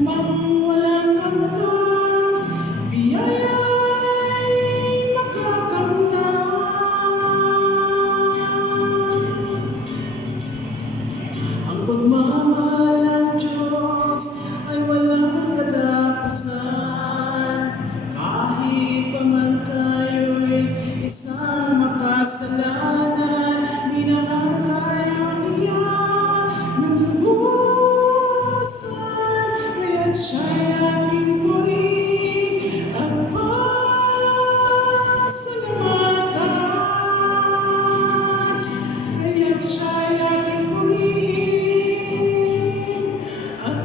mang walang hanggang biyaya'y makakamtan. Ang pagmamahal ng Diyos ay walang katapusan. Kahit pa man tayo'y isang makasalanan, minahal tayo niya ng lubusan. Kaya't siya'y ating purihin at pasalamatan. Kaya't siya'y ating purihin at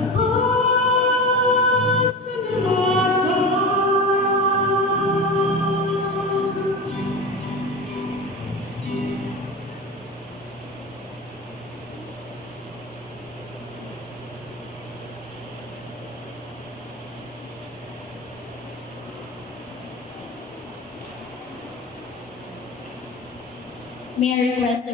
May I request a